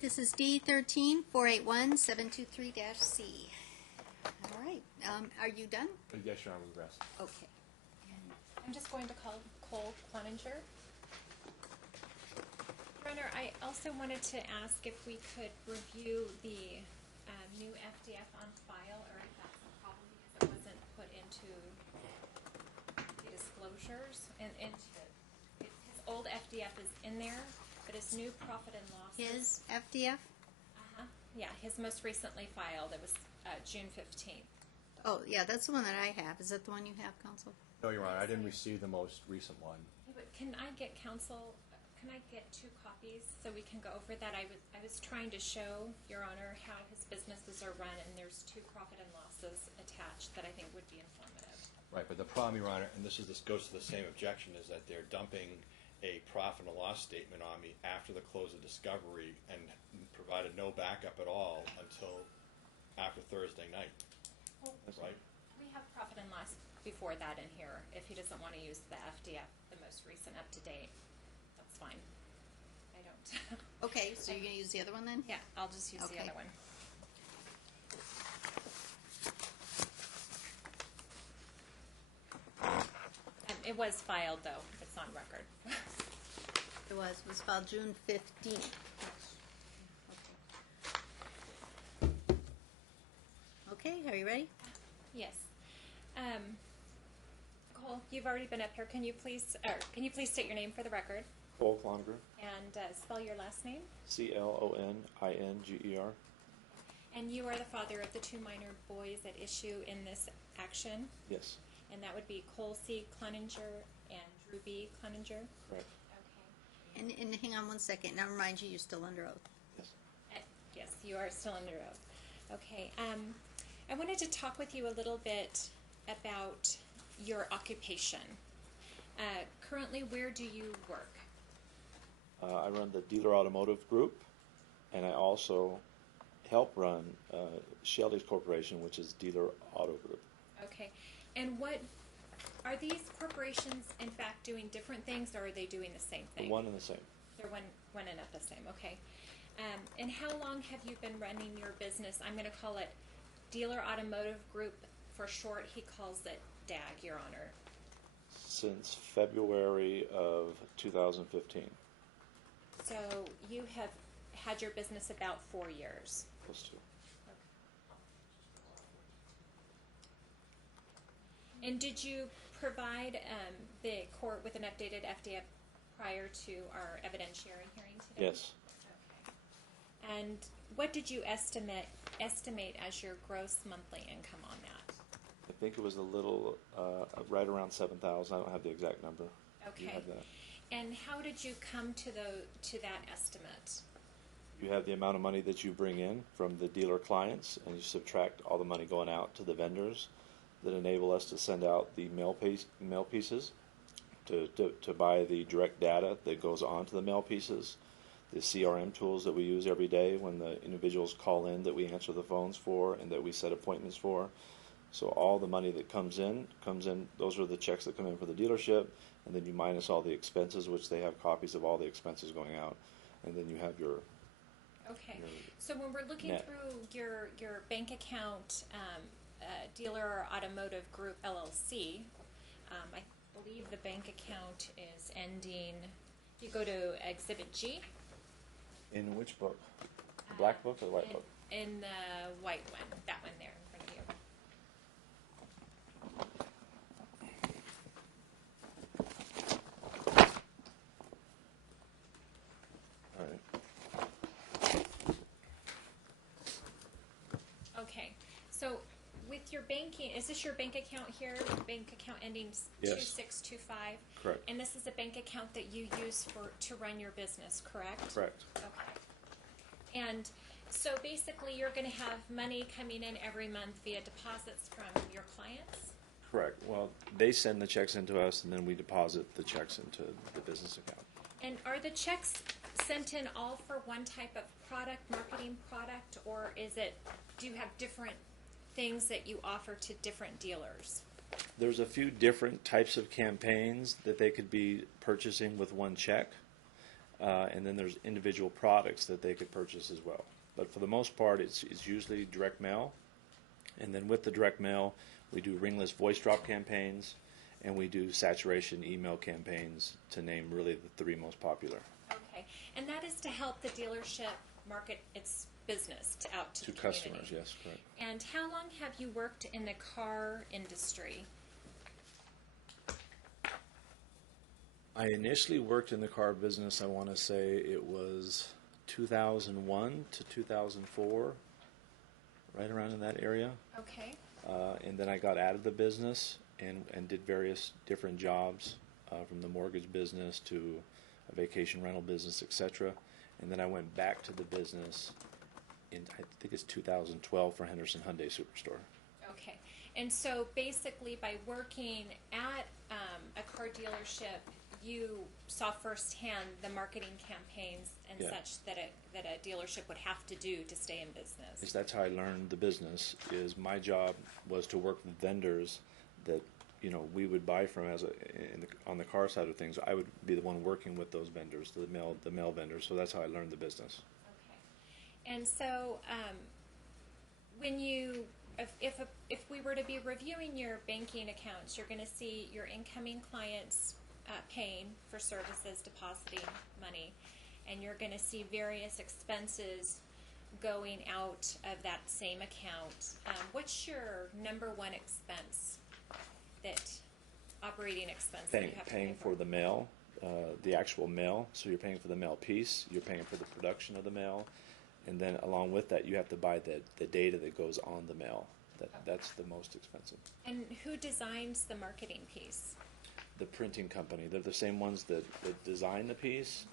This is D13-481-723-C. All right. Are you done? Yes, Your Honor, we rest. Okay. I'm just going to call Cole Cloninger. Your Honor, I also wanted to ask if we could review the new FDF on file, or if that's a problem because it wasn't put into the disclosures. And his old FDF is in there, but his new profit and loss. His FDF? Yeah, his most recently filed. It was June 15th. Oh, yeah, that's the one that I have. Is that the one you have, counsel? No, Your Honor, I didn't receive the most recent one. Yeah, but can I get counsel? Can I get 2 copies so we can go over that? I was trying to show Your Honor how his businesses are run, and there's 2 profit and losses attached that I think would be informative. Right, but the problem, Your Honor, and this goes to the same objection, is that they're dumping a profit and loss statement on me after the close of discovery and provided no backup at all until after Thursday night. Well, right? We have profit and loss before that in here. If he doesn't want to use the FDF, the most recent up to date, that's fine. I don't. Okay, so you're going to use the other one then? Yeah, I'll just use the Okay. other one. It was filed, though. It's on record. It was filed June 15th. Okay, are you ready? Yes. Cole, you've already been up here. Can you please state your name for the record Cole Cloninger, and spell your last name? Cloninger. And you are the father of the 2 minor boys at issue in this action? Yes, And that would be Cole C. Cloninger and Drew B. Cloninger? correct. Okay. And hang on one second. Now remind you, you're still under oath. Yes. Yes, you are still under oath. Okay. I wanted to talk with you a little bit about your occupation. Currently, where do you work? I run the Dealer Automotive Group, and I also help run Shelly's Corporation, which is Dealer Auto Group. Okay. And what are these corporations in fact doing different things, or are they doing the same thing? One and the same. They're one and not the same. Okay. And how long have you been running your business? I'm going to call it Dealer Automotive Group for short. He calls it DAG, Your Honor. Since February of 2015. So you have had your business about 4 years. Close to. And did you provide the court with an updated FDF prior to our evidentiary hearing today? Yes. Okay. And what did you estimate as your gross monthly income on that? I think it was a little, right around 7,000. I don't have the exact number. Okay. You have that. And how did you come to that estimate? You have the amount of money that you bring in from the dealer clients, and you subtract all the money going out to the vendors that enable us to send out the mail pieces, to buy the direct data that goes onto the mail pieces, the CRM tools that we use every day when the individuals call in that we answer the phones for and that we set appointments for. So all the money that comes in, those are the checks that come in for the dealership, and then you minus all the expenses, which they have copies of all the expenses going out, and then you have your... Okay. So when we're looking net. through your bank account, Dealer Automotive Group LLC, I believe the bank account is ending. You go to Exhibit G. In which book? The black book or the white book? In the white one, that one there in front of you. All right. Okay. So with your banking, is this your bank account here? Bank account ending Yes. 2625? Correct. And this is a bank account that you use to run your business, correct? Correct. Okay. And so basically you're going to have money coming in every month via deposits from your clients? Correct. Well, they send the checks into us, and then we deposit the checks into the business account. And are the checks sent in all for one type of product, marketing product, or do you have different things that you offer to different dealers? There's a few different types of campaigns that they could be purchasing with one check. and then there's individual products that they could purchase as well. But for the most part, it's usually direct mail, and then with the direct mail, we do ringless voice drop campaigns, and we do saturation email campaigns, to name really the three most popular. Okay, and that is to help the dealership market its business out to the customers, community. yes, correct. And how long have you worked in the car industry? I initially worked in the car business, I want to say it was 2001 to 2004, right around in that area. Okay. And then I got out of the business and did various different jobs, from the mortgage business to a vacation rental business, etc. And then I went back to the business in, I think it's 2012, for Henderson Hyundai Superstore. Okay. And so basically by working at a car dealership, you saw firsthand the marketing campaigns and Yeah. such that a dealership would have to do to stay in business. Is that's how I learned the business. Is my job was to work with vendors that we would buy from on the car side of things. I would be the one working with those vendors, the mail vendors. So that's how I learned the business. Okay. And so when you if we were to be reviewing your banking accounts, you're going to see your incoming clients paying for services, depositing money, and you're going to see various expenses going out of that same account. What's your number one expense, operating expense that you have to pay Paying for the mail, the actual mail. So you're paying for the mail piece, you're paying for the production of the mail, and then along with that you have to buy the data that goes on the mail. That's the most expensive. And who designs the marketing piece? The printing company. They're the same ones that design the piece.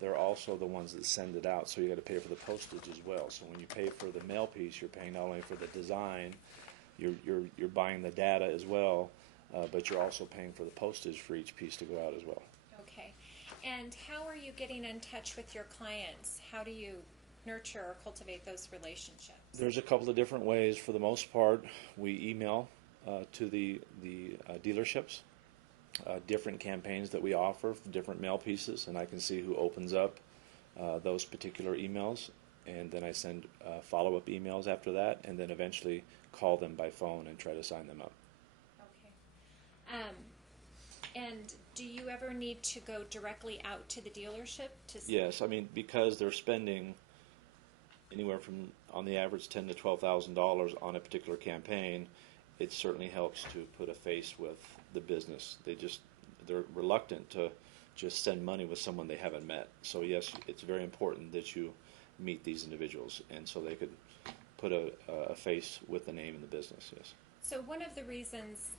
They're also the ones that send it out, so you got to pay for the postage as well. So when you pay for the mail piece, you're paying not only for the design, you're buying the data as well, but you're also paying for the postage for each piece to go out as well. Okay. And how are you getting in touch with your clients? How do you nurture or cultivate those relationships? There's a couple of different ways. For the most part, we email to the dealerships. Different campaigns that we offer, different mail pieces, and I can see who opens up those particular emails, and then I send follow-up emails after that, and then eventually call them by phone and try to sign them up. Okay. And do you ever need to go directly out to the dealership to see? Yes, I mean, because they're spending anywhere from, on the average, $10,000 to $12,000 on a particular campaign, it certainly helps to put a face with the business. They're reluctant to just send money with someone they haven't met. So yes, it's very important that you meet these individuals, and so they could put a face with the name in the business. Yes. So one of the reasons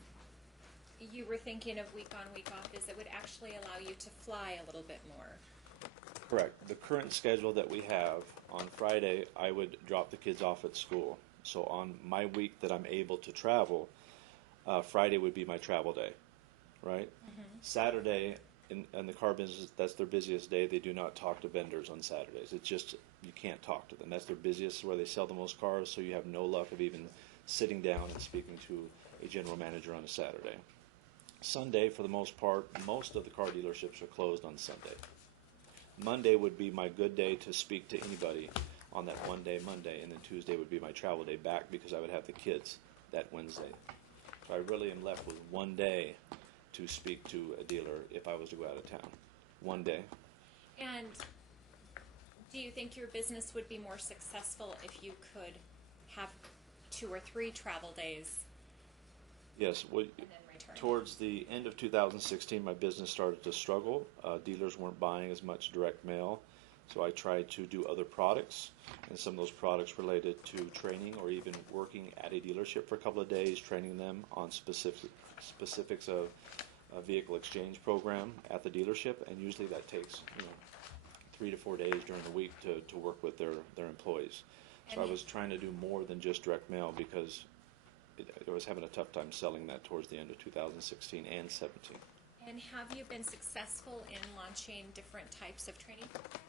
you were thinking of week on, week off is it would actually allow you to fly a little bit more. Correct. The current schedule that we have, on Friday I would drop the kids off at school. So on my week that I'm able to travel, Friday would be my travel day, right? Mm-hmm. Saturday, in the car business, that's their busiest day. They do not talk to vendors on Saturdays. It's just, you can't talk to them. That's their busiest, where they sell the most cars, so you have no luck of even sitting down and speaking to a general manager on a Saturday. Sunday, for the most part, most of the car dealerships are closed on Sunday. Monday would be my good day to speak to anybody on that one day, Monday, and then Tuesday would be my travel day back, because I would have the kids that Wednesday. So I really am left with one day to speak to a dealer if I was to go out of town. One day. And do you think your business would be more successful if you could have 2 or 3 travel days? Yes. Well, and then return? Towards the end of 2016, my business started to struggle. Dealers weren't buying as much direct mail. So I tried to do other products, and some of those products related to training or even working at a dealership for a couple of days, training them on specifics of a vehicle exchange program at the dealership, and usually that takes 3 to 4 days during the week to work with their employees. So I was trying to do more than just direct mail, because I was having a tough time selling that towards the end of 2016 and 17. And have you been successful in launching different types of training programs?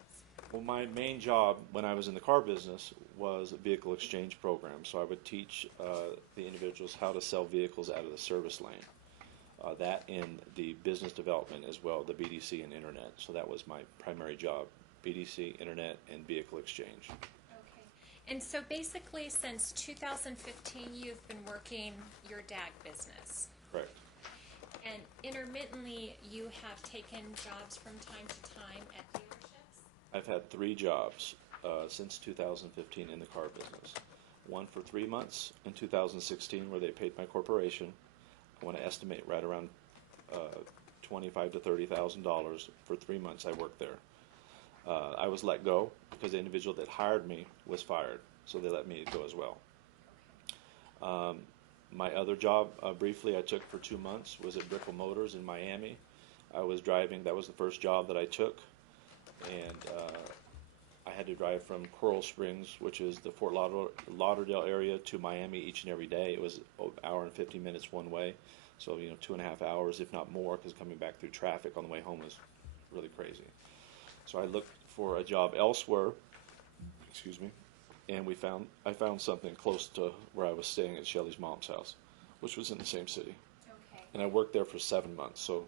Well, my main job when I was in the car business was a vehicle exchange program. So I would teach the individuals how to sell vehicles out of the service lane. that and the business development as well, the BDC and internet. So that was my primary job, BDC, internet, and vehicle exchange. Okay. And so basically since 2015 you've been working your DAG business. Correct. And intermittently you have taken jobs from time to time at dealerships? I've had 3 jobs since 2015 in the car business. One for 3 months in 2016 where they paid my corporation. I want to estimate right around $25,000 to $30,000 for 3 months I worked there. I was let go because the individual that hired me was fired, so they let me go as well. My other job, briefly, I took for 2 months was at Brickell Motors in Miami. I was driving. That was the first job that I took, and I had to drive from Coral Springs, which is the Fort Lauderdale area, to Miami each and every day. It was an hour and 50 minutes one way, so 2.5 hours, if not more, because coming back through traffic on the way home was really crazy. So I looked for a job elsewhere. Excuse me. And I found something close to where I was staying at Shelly's mom's house, which was in the same city. Okay. And I worked there for 7 months. So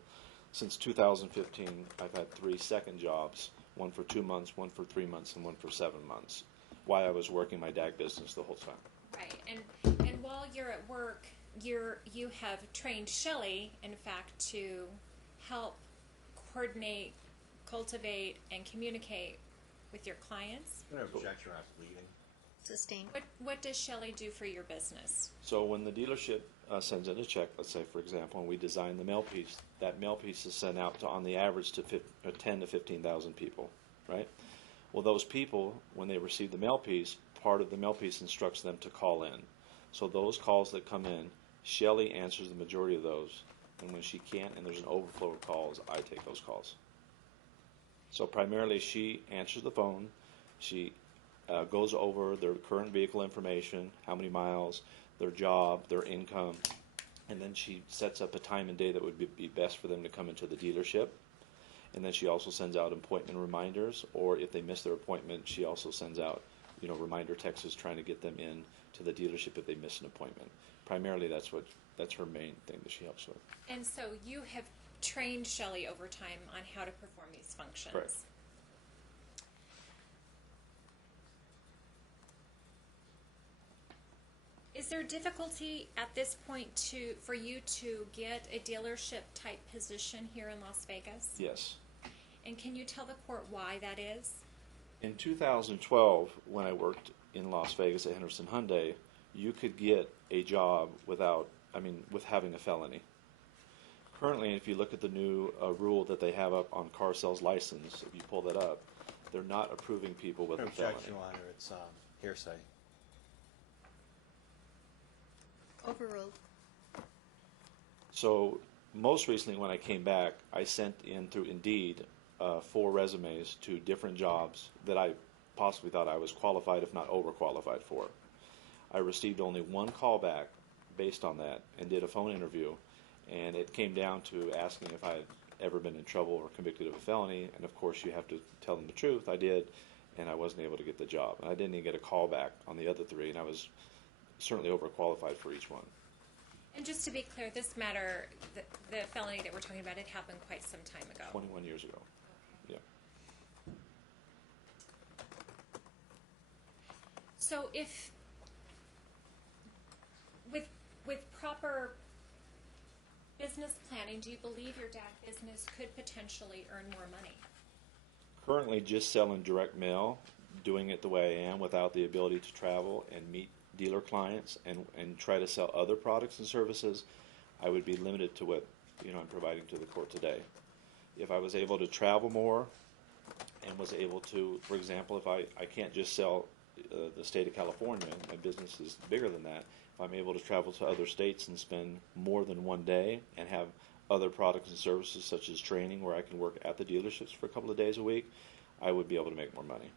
since 2015, I've had 3 second jobs, one for 2 months, one for 3 months, and one for 7 months, while I was working my DAG business the whole time. Right. And while you're at work, you have trained Shelly, in fact, to help coordinate, cultivate, and communicate with your clients. I'm going to object your leaving. Sustain. What does Shelly do for your business? So when the dealership sends in a check, let's say, for example, and we design the mail piece, that mail piece is sent out to, on the average, to 10 to 15,000 people, right? Well, those people, when they receive the mail piece, part of the mail piece instructs them to call in. So those calls that come in, Shelly answers the majority of those, and when she can't and there's an overflow of calls, I take those calls. So primarily she answers the phone, she goes over their current vehicle information, how many miles, their job, their income, and then she sets up a time and day that would be best for them to come into the dealership. And then she also sends out appointment reminders, or if they miss their appointment, she also sends out, reminder texts trying to get them in to the dealership if they miss an appointment. Primarily, that's her main thing that she helps with. And so you have trained Shelly over time on how to perform these functions. Correct. Is there difficulty at this point for you to get a dealership type position here in Las Vegas? Yes. And can you tell the court why that is? In 2012, when I worked in Las Vegas at Henderson Hyundai, you could get a job with having a felony. Currently, if you look at the new rule that they have up on car sales license, if you pull that up, they're not approving people with a felony. Objection, Your Honor. It's hearsay. Overruled. So most recently when I came back, I sent in through Indeed 4 resumes to different jobs that I possibly thought I was qualified, if not overqualified for. I received only 1 call back based on that and did a phone interview, and it came down to asking if I had ever been in trouble or convicted of a felony, and of course you have to tell them the truth. I did, and I wasn't able to get the job. And I didn't even get a call back on the other 3, and I was certainly overqualified for each one. And just to be clear, this matter, the felony that we're talking about, it happened quite some time ago. 21 years ago. Okay. Yeah. So if, with proper business planning, do you believe your DAG business could potentially earn more money? Currently just selling direct mail, doing it the way I am without the ability to travel and meet dealer clients and try to sell other products and services, I would be limited to what I'm providing to the court today. If I was able to travel more and was able to, for example, if I can't just sell the state of California, my business is bigger than that. If I'm able to travel to other states and spend more than 1 day and have other products and services such as training where I can work at the dealerships for a couple of days a week, I would be able to make more money.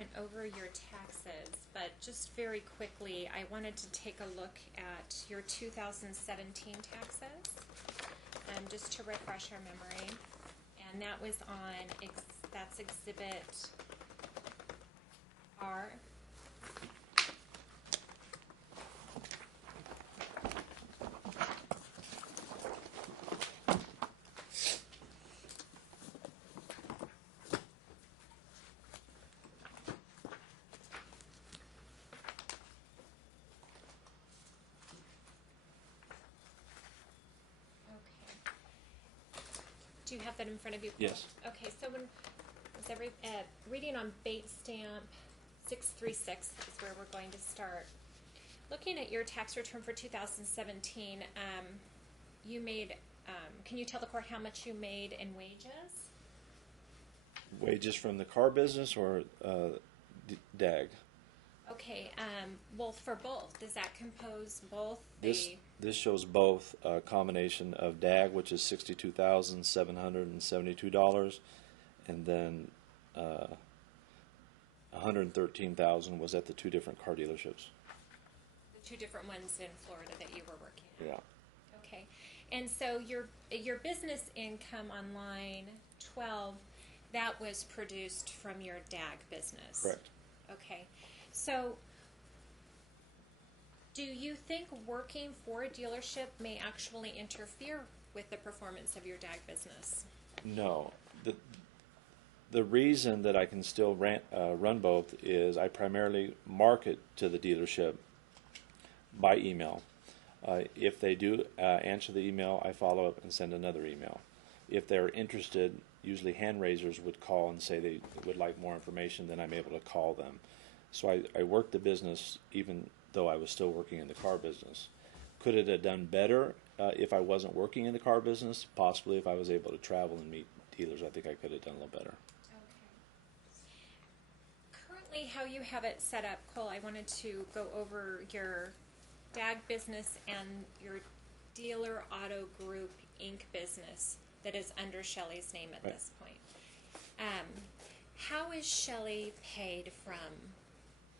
went over your taxes, but just very quickly, I wanted to take a look at your 2017 taxes, just to refresh our memory. And that was on, that's Exhibit R. Do you have that in front of you? Yes. Okay, so when reading on bait stamp 636 is where we're going to start. Looking at your tax return for 2017, you made, can you tell the court how much you made in wages? Wages from the car business or DAG? Okay, well, for both, does that compose both This shows both a combination of DAG, which is $62,772, and then $113,000 was at the two different car dealerships. the two different ones in Florida that you were working at? Yeah. Okay, and so your business income on line 12, that was produced from your DAG business? Correct. Okay, so do you think working for a dealership may actually interfere with the performance of your DAG business? No. The reason that I can still run both is I primarily market to the dealership by email. If they do answer the email, I follow up and send another email. If they're interested, usually hand raisers would call and say they would like more information, then I'm able to call them. So I worked the business even though I was still working in the car business. Could it have done better if I wasn't working in the car business? Possibly. If I was able to travel and meet dealers, I think I could have done a little better. Currently, how you have it set up, Cole, I wanted to go over your DAG business and your Dealer Auto Group Inc. business that is under Shelly's name at this point. How is Shelly paid from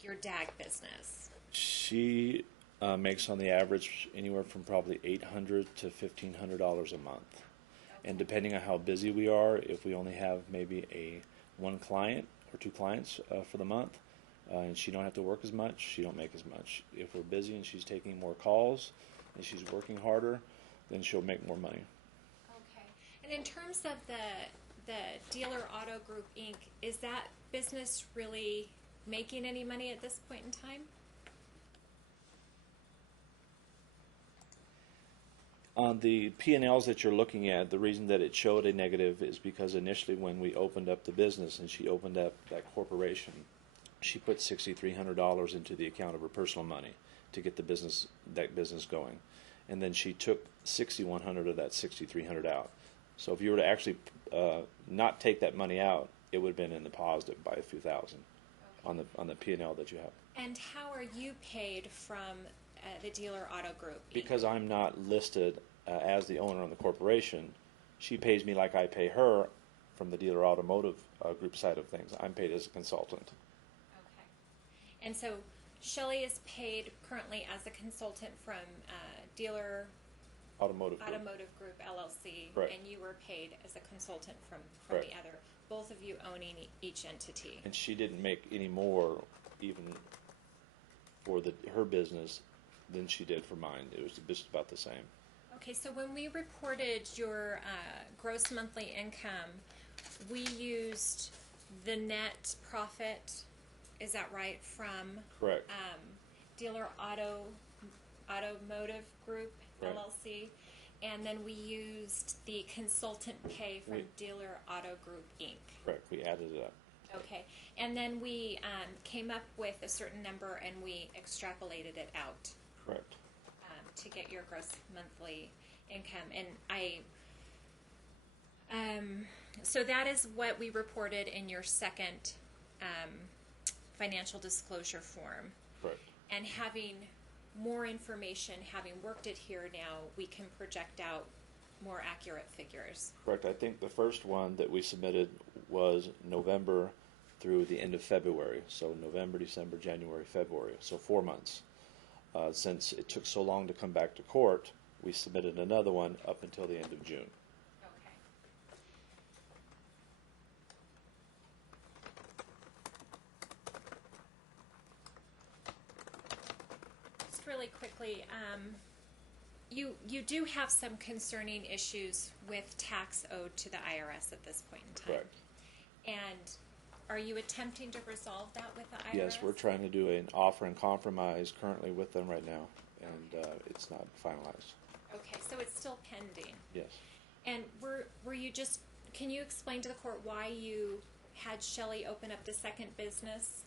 your DAG business? She makes on the average anywhere from probably $800 to $1,500 a month. And depending on how busy we are, if we only have maybe one client or two clients for the month, and she don't have to work as much, she don't make as much. If we're busy and she's taking more calls and she's working harder, then she'll make more money. Okay. And in terms of the Dealer Auto Group Inc., is that business really making any money at this point in time? On the P&Ls that you're looking at, the reason that it showed a negative is because initially when we opened up the business and she opened up that corporation, she put $6,300 into the account of her personal money to get that business going. And then she took $6,100 of that $6,300 out. So if you were to actually not take that money out, it would have been in the positive by a few thousand on the P&L that you have. And how are you paid from the Dealer Auto Group? Because I'm not listed as the owner on the corporation, she pays me like I pay her from the Dealer Automotive Group side of things. I'm paid as a consultant. Okay. And so Shelly is paid currently as a consultant from Dealer Automotive Group LLC, right. And you were paid as a consultant from right. the other, both of you owning each entity. And she didn't make any more even for her business than she did for mine. It was just about the same. Okay, so when we reported your gross monthly income, we used the net profit, is that right, from correct. Dealer Automotive Group, right. LLC, and then we used the consultant pay from Dealer Auto Group Inc. Correct, we added it up. Okay, and then we came up with a certain number and we extrapolated it out. Correct. To get your gross monthly income, and so that is what we reported in your second financial disclosure form. Correct. And having more information, having worked it here now, we can project out more accurate figures. Correct. I think the first one that we submitted was November through the end of February. So November, December, January, February. So 4 months. Since it took so long to come back to court, we submitted another one up until the end of June. Okay. Just really quickly, you do have some concerning issues with tax owed to the IRS at this point in time. Correct. And are you attempting to resolve that with the IRS? Yes, we're trying to do an offer and compromise currently with them right now, and it's not finalized. Okay, so it's still pending. Yes. And were you just, can you explain to the court why you had Shelly open up the second business?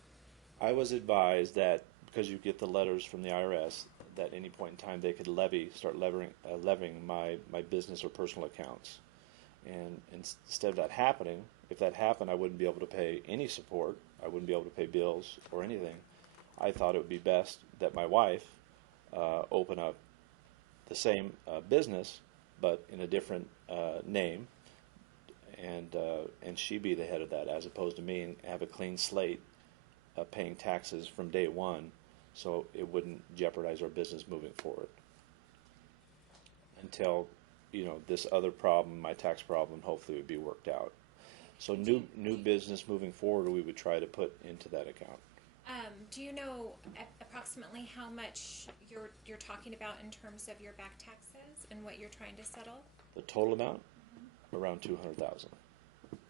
I was advised that because you get the letters from the IRS, that any point in time they could start levying my business or personal accounts. And instead of that happening, if that happened, I wouldn't be able to pay any support. I wouldn't be able to pay bills or anything. I thought it would be best that my wife open up the same business, but in a different name, and she be the head of that, as opposed to me, and have a clean slate paying taxes from day one, so it wouldn't jeopardize our business moving forward. Until this other problem, my tax problem, hopefully would be worked out. So new business moving forward, we would try to put into that account. Do you know approximately how much you're talking about in terms of your back taxes and what you're trying to settle? The total amount, around $200,000.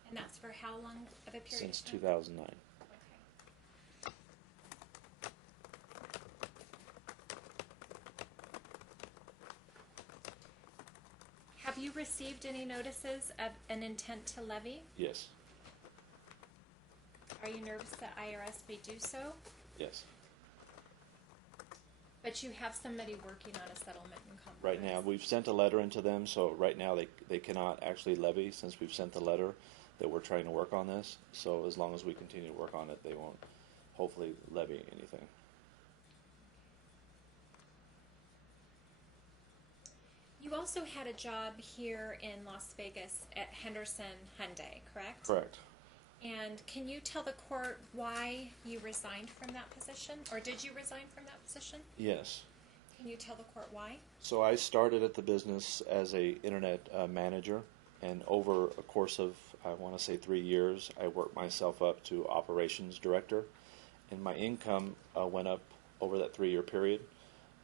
And that's for how long of a period? Since of time? 2009. Okay. Have you received any notices of an intent to levy? Yes. Are you nervous that IRS may do so? Yes. But you have somebody working on a settlement and compromise. Right now, we've sent a letter into them, so right now they cannot actually levy since we've sent the letter that we're trying to work on this. So as long as we continue to work on it, they won't hopefully levy anything. You also had a job here in Las Vegas at Henderson Hyundai, correct? Correct. And can you tell the court why you resigned from that position? Or did you resign from that position? Yes. Can you tell the court why? So I started at the business as a internet manager, and over a course of, I want to say 3 years, I worked myself up to operations director, and my income went up over that 3-year period.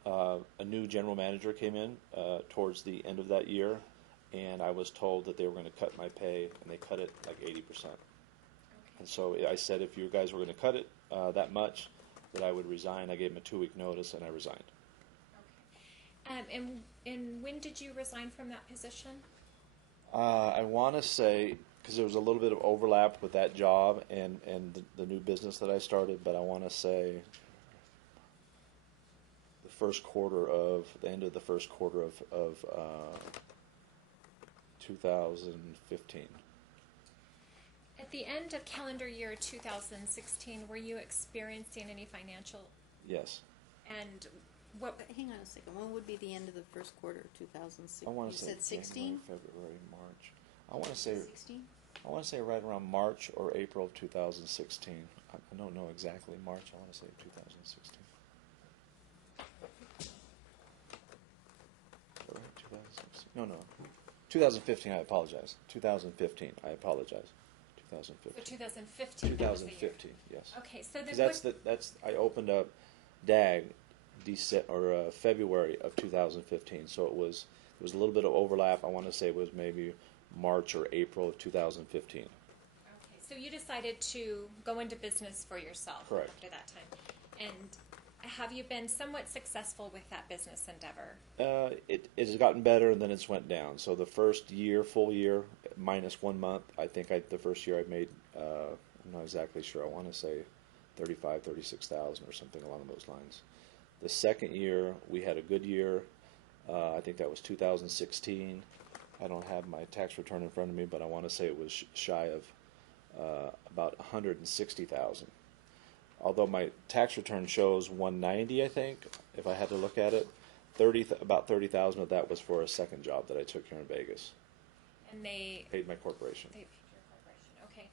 A new general manager came in towards the end of that year, and I was told that they were going to cut my pay, and they cut it like 80%. And so I said if you guys were going to cut it that much, that I would resign. I gave them a 2-week notice, and I resigned. Okay. And when did you resign from that position? I want to say, because there was a little bit of overlap with that job and the new business that I started, but I want to say the end of the first quarter of 2015. At the end of calendar year 2016, were you experiencing any financial? Yes. And what? Hang on a second. When would be the end of the first quarter of 2016? I want You to say said 16? February, March. I want to say 16? I want to say right around March or April of 2016. I don't know exactly March. I want to say 2016. Right, 2016. No. 2015. I apologize. 2015. I apologize. 2015. So 2015. 2015. Yes. Okay, so then That's I opened up DAG February of 2015. So it was a little bit of overlap. I want to say it was maybe March or April of 2015. Okay, so you decided to go into business for yourself. Correct. After that time, and have you been somewhat successful with that business endeavor? It has gotten better, and then it's went down. So the first year, full year, minus 1 month, I think the first year I made, I'm not exactly sure, I want to say 36,000 or something along those lines. The second year, we had a good year. I think that was 2016. I don't have my tax return in front of me, but I want to say it was shy of about 160,000. Although my tax return shows 190, I think, if I had to look at it, about 30,000 of that was for a second job that I took here in Vegas. And they Paid my corporation. They paid your corporation. Okay.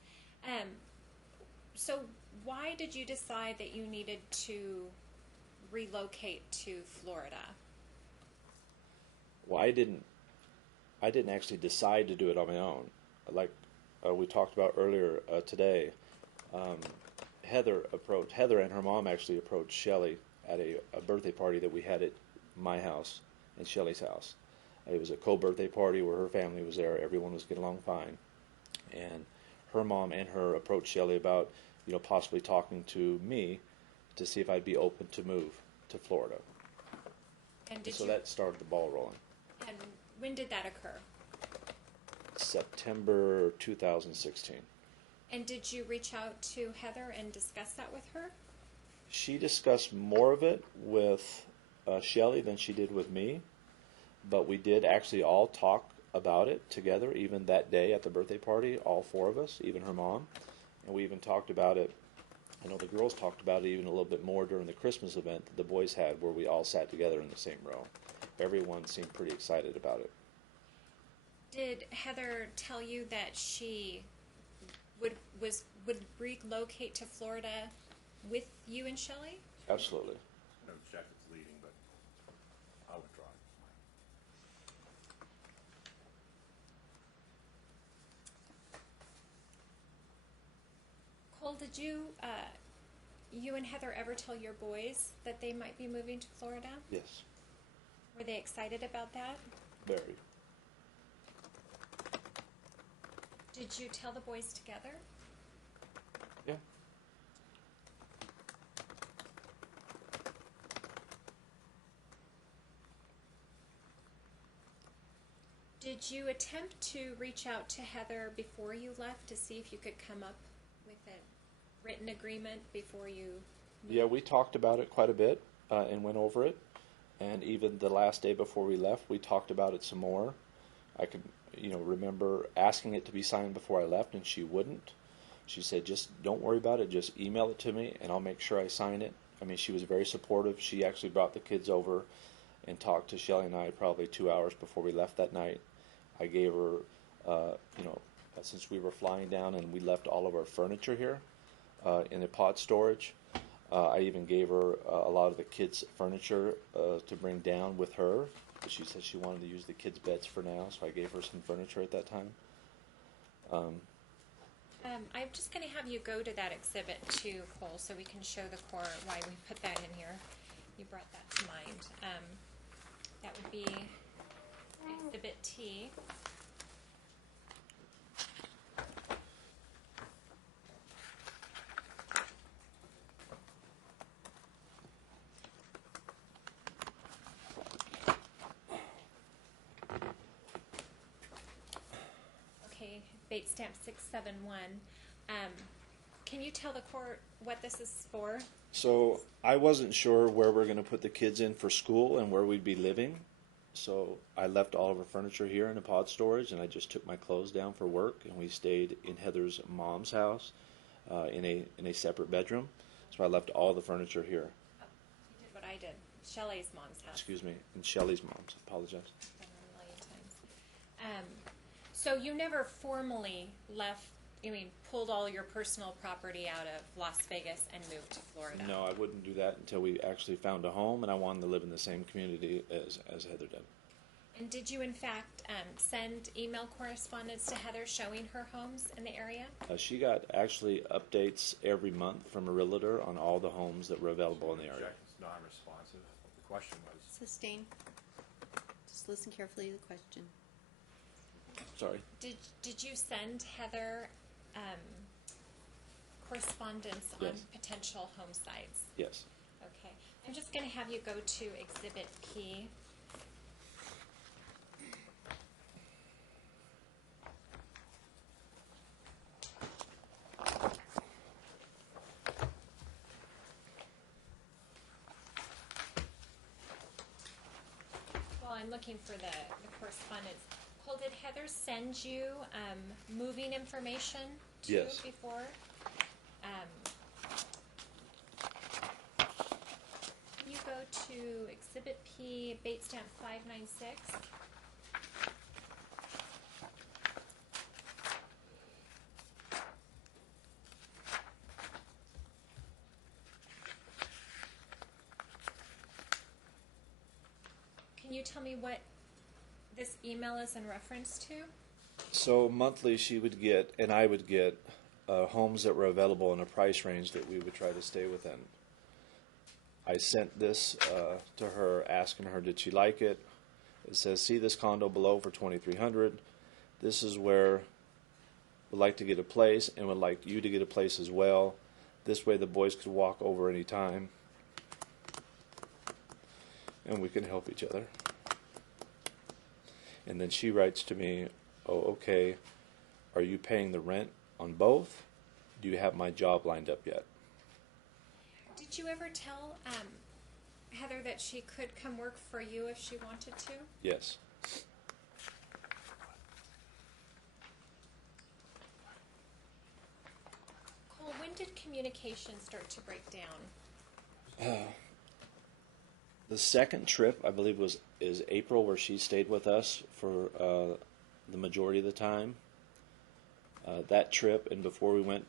So why did you decide that you needed to relocate to Florida? Well, I didn't actually decide to do it on my own. Like we talked about earlier today, Heather and her mom actually approached Shelly at a birthday party that we had at my house and Shelly's house. It was a co-birthday party where her family was there. Everyone was getting along fine. And her mom and her approached Shelly about, possibly talking to me to see if I'd be open to move to Florida. And So that started the ball rolling. And when did that occur? September 2016. And did you reach out to Heather and discuss that with her? She discussed more of it with Shelly than she did with me, but we did actually all talk about it together, even that day at the birthday party, all four of us, even her mom. And we even talked about it, I know the girls talked about it even a little bit more during the Christmas event that the boys had where we all sat together in the same row. Everyone seemed pretty excited about it. Did Heather tell you that she would relocate to Florida with you and Shelly? Absolutely. No check it's leading, but I'll withdraw it. Cole, did you and Heather ever tell your boys that they might be moving to Florida? Yes. Were they excited about that? Very. Did you tell the boys together? Yeah. Did you attempt to reach out to Heather before you left to see if you could come up with a written agreement before you moved? Yeah, we talked about it quite a bit and went over it. And even the last day before we left, we talked about it some more. I could, remember asking it to be signed before I left, and she wouldn't. She said, just don't worry about it. Just email it to me, and I'll make sure I sign it. I mean, she was very supportive. She actually brought the kids over and talked to Shelly and I probably 2 hours before we left that night. I gave her, since we were flying down and we left all of our furniture here in a pod storage, I even gave her a lot of the kids' furniture to bring down with her. But she said she wanted to use the kids' beds for now, so I gave her some furniture at that time. I'm just going to have you go to that exhibit too, Cole, so we can show the court why we put that in here. You brought that to mind. That would be Exhibit T. Okay, Bait Stamp 671. Can you tell the court what this is for? So I wasn't sure where we're going to put the kids in for school and where we'd be living. So I left all of our furniture here in a pod storage, and I just took my clothes down for work, and we stayed in Heather's mom's house in a separate bedroom. So I left all the furniture here. Oh, you did what I did. Shelly's mom's house. Excuse me, in Shelly's mom's. Apologize. Done it a million times. So you never formally pulled all your personal property out of Las Vegas and moved to Florida? No, I wouldn't do that until we actually found a home, and I wanted to live in the same community as Heather did. And did you, in fact, send email correspondence to Heather showing her homes in the area? She got actually updates every month from a realtor on all the homes that were available in the area. It's non-responsive. The question was, Sustain. Just listen carefully to the question. Sorry. Did you send Heather correspondence on Yes. potential home sites? Yes. Okay. I'm just going to have you go to Exhibit P. While I'm looking for the correspondence, Cole, did Heather send you moving information too Yes. before? Can you go to Exhibit P, Bait Stamp 596? you tell me what this email is in reference to? So monthly she would get, and I would get, homes that were available in a price range that we would try to stay within. I sent this to her, asking her did she like it. It says, see this condo below for $2,300. This is where we'd like to get a place and would like you to get a place as well. This way the boys could walk over any time and we can help each other. And then she writes to me, oh, okay, are you paying the rent on both? Do you have my job lined up yet? Did you ever tell Heather that she could come work for you if she wanted to? Yes. Cole, when did communication start to break down? The second trip, I believe, is April, where she stayed with us for the majority of the time. That trip, and before we went,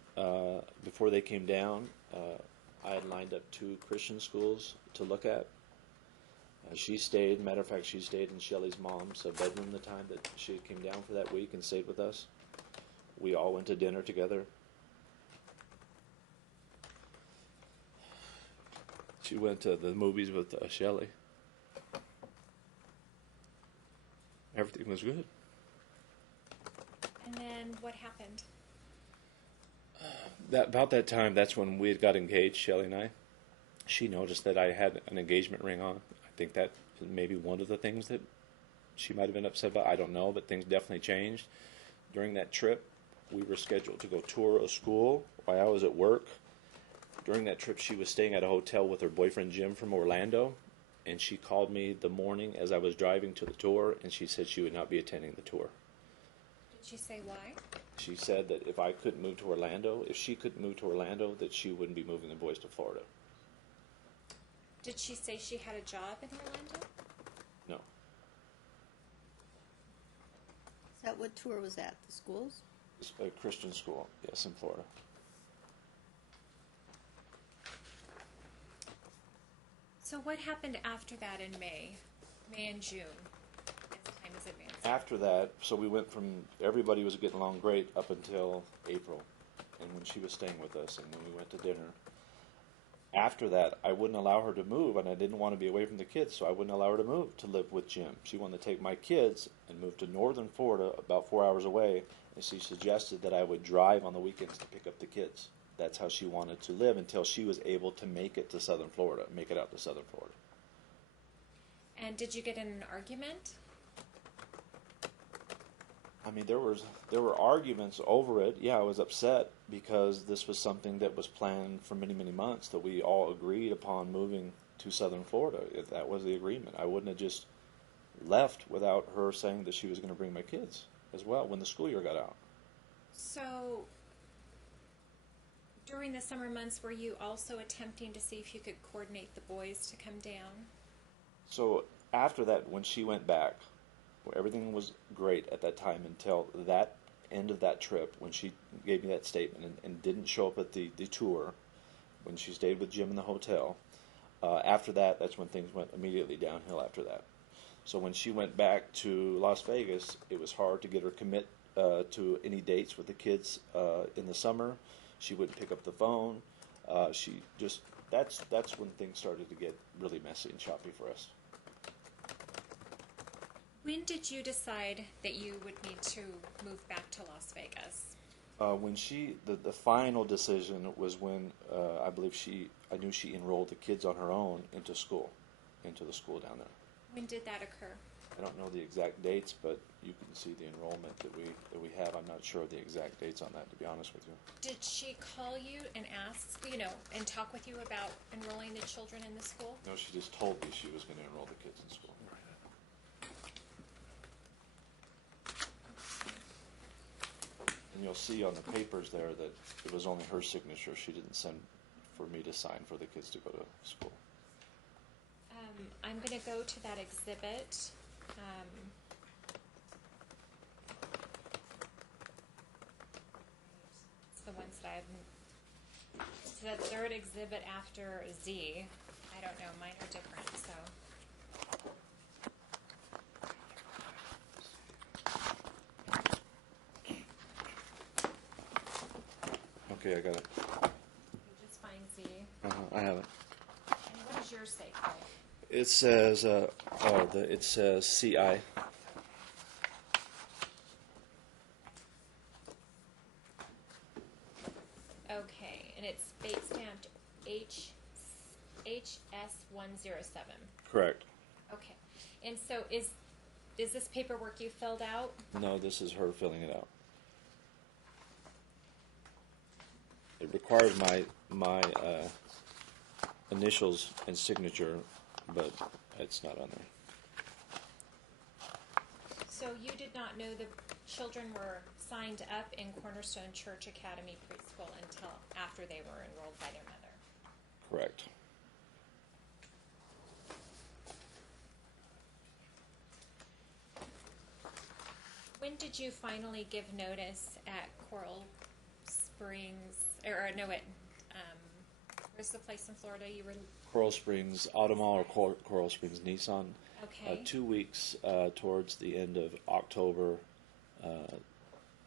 before they came down, I had lined up 2 Christian schools to look at. She stayed. Matter of fact, she stayed in Shelly's mom's bedroom the time that she came down for that week and stayed with us. We all went to dinner together. She went to the movies with Shelly. Everything was good. And then what happened? About that time, that's when we had got engaged, Shelly and I. She noticed that I had an engagement ring on. I think that may be one of the things that she might have been upset about. I don't know, but things definitely changed. During that trip, we were scheduled to go tour a school while I was at work. During that trip, she was staying at a hotel with her boyfriend Jim from Orlando, and she called me the morning as I was driving to the tour, and she said she would not be attending the tour. Did she say why? She said that if I couldn't move to Orlando, if she couldn't move to Orlando, that she wouldn't be moving the boys to Florida. Did she say she had a job in Orlando? No. Is that what tour was at? The schools? It's a Christian school, yes, in Florida. So what happened after that in May and June, as time is advancing? After that, so we went from everybody was getting along great up until April, and when she was staying with us, and when we went to dinner. After that, I wouldn't allow her to move, and I didn't want to be away from the kids, so I wouldn't allow her to move to live with Jim. She wanted to take my kids and move to northern Florida, about 4 hours away, and she suggested that I would drive on the weekends to pick up the kids. That's how she wanted to live until she was able to make it to southern Florida, make it out to southern Florida. And did you get in an argument? I mean, there were arguments over it. Yeah, I was upset because this was something that was planned for many, many months, that we all agreed upon moving to southern Florida. If that was the agreement, I wouldn't have just left without her saying that she was going to bring my kids as well when the school year got out. So during the summer months, were you also attempting to see if you could coordinate the boys to come down? So after that, when she went back, everything was great at that time until that end of that trip when she gave me that statement and didn't show up at the tour, when she stayed with Jim in the hotel. After that, that's when things went immediately downhill after that. So when she went back to Las Vegas, it was hard to get her commit to any dates with the kids in the summer. She wouldn't pick up the phone. She just that's when things started to get really messy and choppy for us. When did you decide that you would need to move back to Las Vegas? When the final decision was when I believe I knew she enrolled the kids on her own into the school down there. When did that occur? I don't know the exact dates, but you can see the enrollment that we have. I'm not sure of the exact dates on that, to be honest with you. Did she call you and ask, and talk with you about enrolling the children in the school? No, she just told me she was going to enroll the kids in school. And you'll see on the papers there that it was only her signature. She didn't send for me to sign for the kids to go to school. I'm going to go to that exhibit. It's the ones that it's the third exhibit after Z. I don't know, mine are different, so. Okay, I got it. You just find Z. I have it. And what does yours say, Cole? It says, it says CI. Okay, and it's bait stamped HS107. Correct. Okay, and so is this paperwork you filled out? No, this is her filling it out. It requires my initials and signature, but it's not on there. So you did not know the children were signed up in Cornerstone Church Academy Preschool until after they were enrolled by their mother? Correct. When did you finally give notice at Coral Springs, or no, at, where's the place in Florida you were? Coral Springs Automall or Coral Springs Nissan. Okay. 2 weeks towards the end of October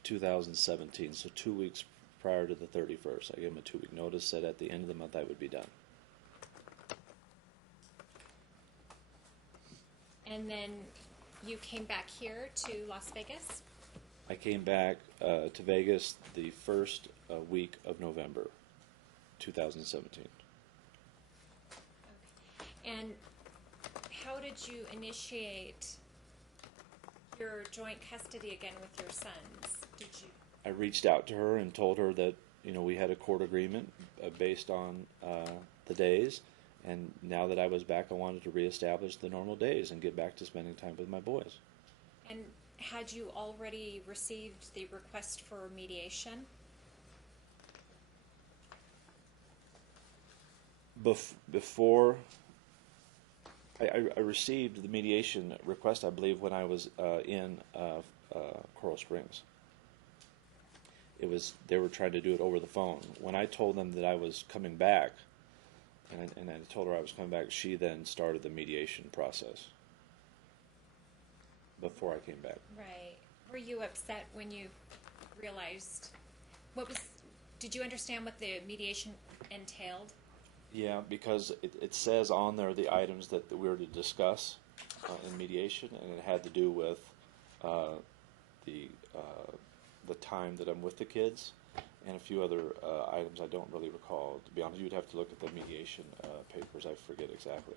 2017, so 2 weeks prior to the 31st. I gave him a 2-week notice, said at the end of the month I would be done. And then you came back here to Las Vegas? I came back to Vegas the first week of November 2017. Okay. And how did you initiate your joint custody again with your sons? Did you? I reached out to her and told her that we had a court agreement based on the days, and now that I was back, I wanted to reestablish the normal days and get back to spending time with my boys. And had you already received the request for mediation? Before I received the mediation request, I believe, when I was in Coral Springs. They were trying to do it over the phone. When I told them that I was coming back, and I told her I was coming back, she then started the mediation process before I came back. Right. Were you upset when you realized did you understand what the mediation entailed? Yeah, because it says on there the items that we were to discuss in mediation, and it had to do with the time that I'm with the kids, and a few other items I don't really recall. To be honest, you'd have to look at the mediation papers. I forget exactly.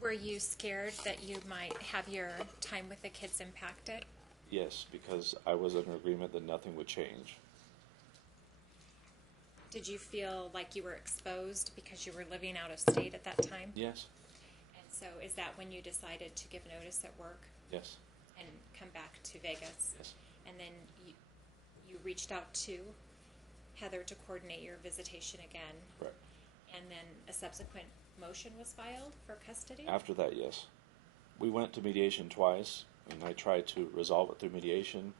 Were you scared that you might have your time with the kids impacted? Yes, because I was in agreement that nothing would change. Did you feel like you were exposed because you were living out of state at that time? Yes. And so is that when you decided to give notice at work? Yes. And come back to Vegas? Yes. And then you reached out to Heather to coordinate your visitation again? Correct. And then a subsequent motion was filed for custody? After that, yes. We went to mediation twice, and I tried to resolve it through mediation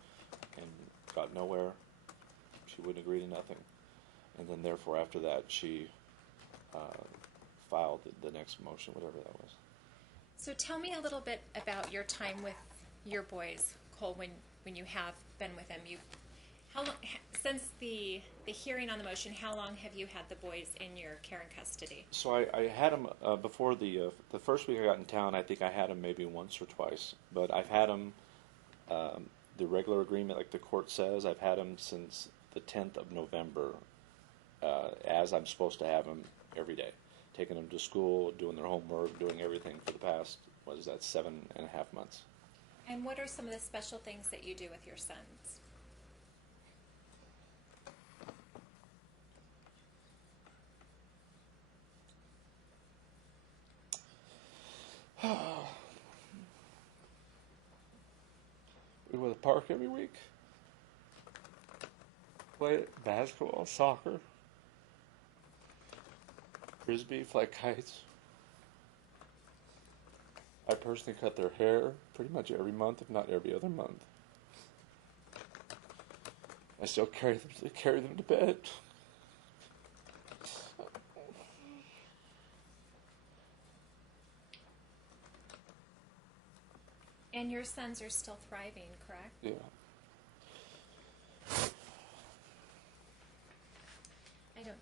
and got nowhere. She wouldn't agree to nothing. And then, therefore, after that, she filed the next motion, whatever that was. So tell me a little bit about your time with your boys, Cole, when you have been with them. How long, since the hearing on the motion, how long have you had the boys in your care and custody? So I had them before the first week I got in town. I think I had them maybe once or twice, but I've had them the regular agreement, like the court says. I've had them since the 10th of November, as I'm supposed to have them every day, taking them to school, doing their homework, doing everything for the past 7.5 months. And what are some of the special things that you do with your sons? We go to the park every week, play basketball, soccer, frisbee, fly kites. I personally cut their hair pretty much every month, if not every other month. I still carry them to bed. And your sons are still thriving, correct? Yeah.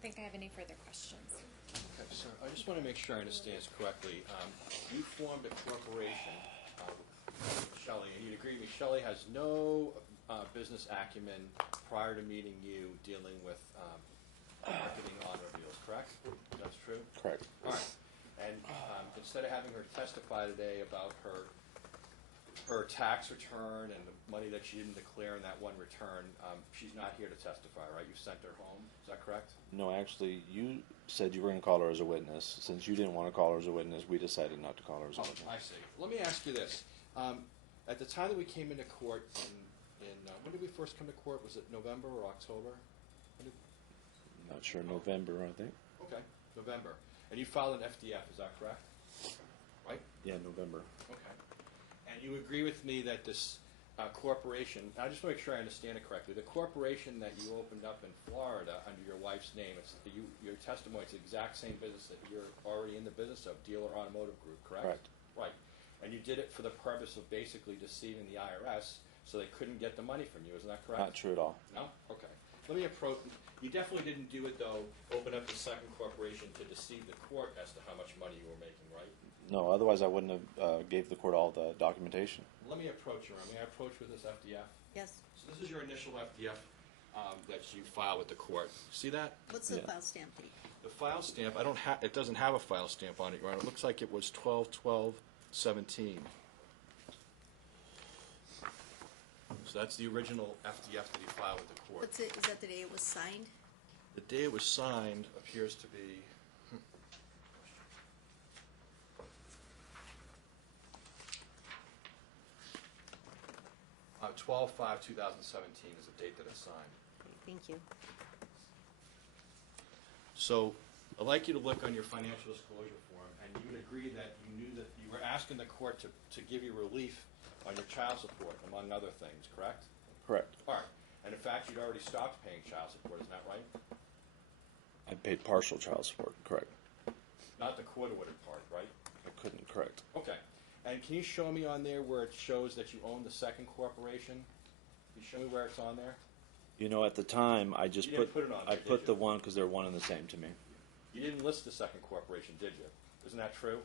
think I have any further questions. Okay, sir, I just want to make sure I understand this correctly. You formed a corporation, Shelly, and you'd agree with me, Shelly has no business acumen prior to meeting you dealing with marketing automobiles, correct? That's true? Correct. All right. And instead of having her testify today about her tax return and the money that she didn't declare in that one return, she's not here to testify, right? You sent her home. Is that correct? No, actually, you said you were going to call her as a witness. Since you didn't want to call her as a witness, we decided not to call her as a witness. I see. Let me ask you this. At the time that we came into court, when did we first come to court? Was it November or October? Not sure. November, I think. Okay, November. And you filed an FDF, is that correct? Right? Yeah, November. Okay. And you agree with me that this corporation, I just want to make sure I understand it correctly, the corporation that you opened up in Florida under your wife's name, your testimony, it's the exact same business that you're already in the business of, Dealer Automotive Group, correct? Correct. Right. And you did it for the purpose of basically deceiving the IRS so they couldn't get the money from you, isn't that correct? Not true at all. No? Okay. Let me approach, you definitely didn't do it, though, open up the second corporation to deceive the court as to how much money you were making, right? No, otherwise I wouldn't have gave the court all the documentation. Let me approach her. May I approach with this FDF? Yes. So this is your initial FDF that you file with the court. See that? What's the Yeah. file stamp date? The file stamp, it doesn't have a file stamp on it, Your Honor. It looks like it was 12/12/17. So that's the original FDF that you filed with the court. Is that the day it was signed? The day it was signed appears to be... 12/5/2017 is the date that it's signed. Thank you. So I'd like you to look on your financial disclosure form, and you would agree that you knew that you were asking the court to give you relief on your child support, among other things, correct? Correct. All right. And in fact, you'd already stopped paying child support, isn't that right? I paid partial child support. Correct. Not the court-ordered part, right? I couldn't. Correct. Okay. And can you show me on there where it shows that you own the second corporation? Can you show me where it's on there? You know, at the time, I just You didn't put it on I there, put did the you? one because they're one and the same to me. You didn't list the second corporation, did you? Isn't that true?